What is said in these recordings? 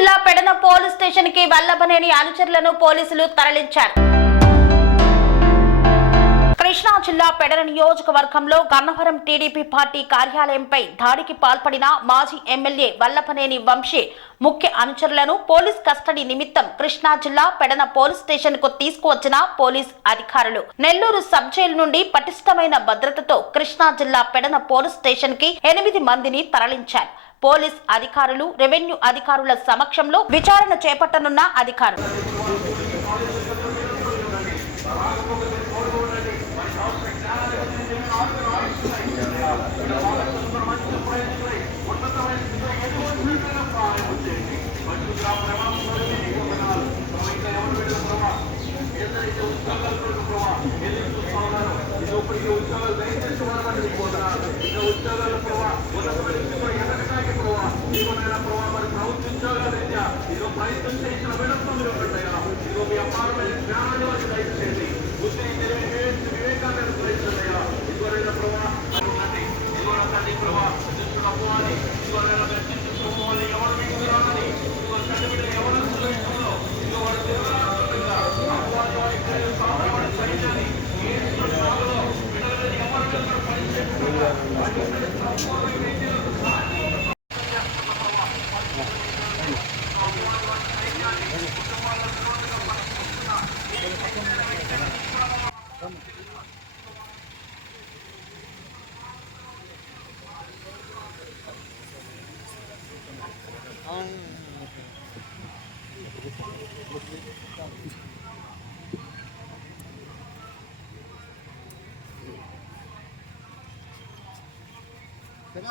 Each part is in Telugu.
జిల్లా పెడన పోలీస్ స్టేషన్ కి వల్లభనేని అనుచరులను పోలీసులు తరలించారు. కృష్ణా జిల్లా పెడన నియోజకవర్గంలో గన్నవరం టీడీపీ పార్టీ కార్యాలయంపై దాడికి పాల్పడిన మాజీ ఎమ్మెల్యే వల్లభనేని వంశీ ముఖ్య అనుచరులను పోలీస్ కస్టడీ నిమిత్తం కృష్ణా జిల్లా పెడన పోలీస్ స్టేషన్ కు తీసుకువచ్చిన పోలీస్ అధికారులు నెల్లూరు సబ్ జైలు నుండి పటిష్టమైన భద్రతతో కృష్ణా జిల్లా పెడన పోలీస్ స్టేషన్ కి 8 మందిని తరలించారు. పోలీస్ అధికారులు రెవెన్యూ అధికారుల సమక్షంలో విచారణ చేపట్టనున్న అధికారులు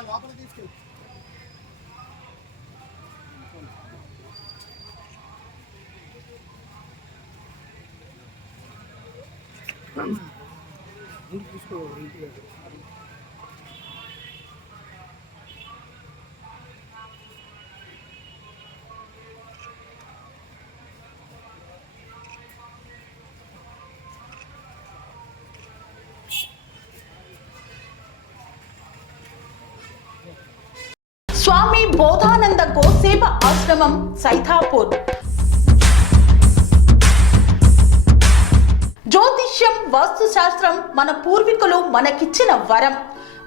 లోపల తీసుకెళ్ళి తీసుకో స్వామి బోధానంద గోసేవ ఆశ్రమం సైథాపూర్. జ్యోతిష్యం వాస్తుశాస్త్రం మన పూర్వీకులు మనకిచ్చిన వరం.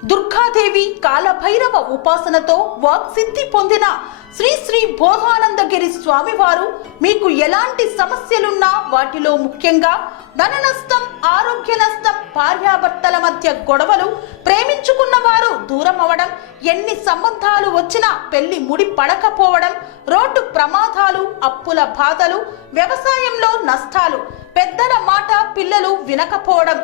దుర్గాదేవి కాలభైరవ ఉపాసనతో వాక్సిద్ధి పొందిన శ్రీ శ్రీ బోధానందగిరి స్వామివారు మీకు ఎలాంటి సమస్యలున్నా వాటిలో ముఖ్యంగా ధన నష్టం, ఆరోగ్య నష్టం, భార్యాభర్తల మధ్య గొడవలు, ప్రేమించుకున్న వారు దూరం అవడం, ఎన్ని సంబంధాలు వచ్చినా పెళ్లి ముడి పడకపోవడం, రోడ్డు ప్రమాదాలు, అప్పుల బాధలు, వ్యవసాయంలో నష్టాలు, పెద్దల మాట పిల్లలు వినకపోవడం,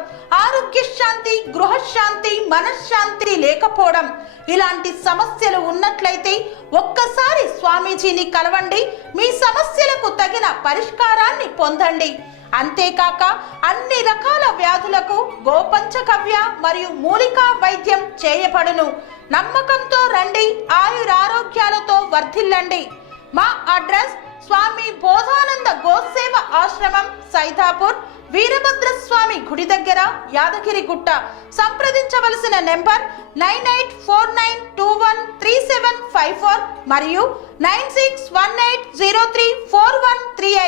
ఆరోగ్య శాంతి, గృహశాంతి, మనశ్శాంతి లేకపోవడం, ఇలాంటి సమస్యలు ఉన్నట్లయితే ఒక్కసారి స్వామీజీని కలవండి. మీ సమస్యలకు తగిన పరిష్కారాన్ని పొందండి. అంతేకాక అన్ని రకాల వ్యాధులకు గోపంచకవ్య మరియు మూలికా వైద్యం చేయబడును. నమ్మకంతో రండి, ఆయురారోగ్యాలతో వర్ధిల్లండి. మా అడ్రస్ స్వామి బోధానంద గోసేవ ఆశ్రమం సైథాపూర్, వీరభద్రస్వామి గుడి దగ్గర, యాదగిరిగుట్ట. సంప్రదించవలసిన నెంబర్ 9849213754 మరియు 9618034138.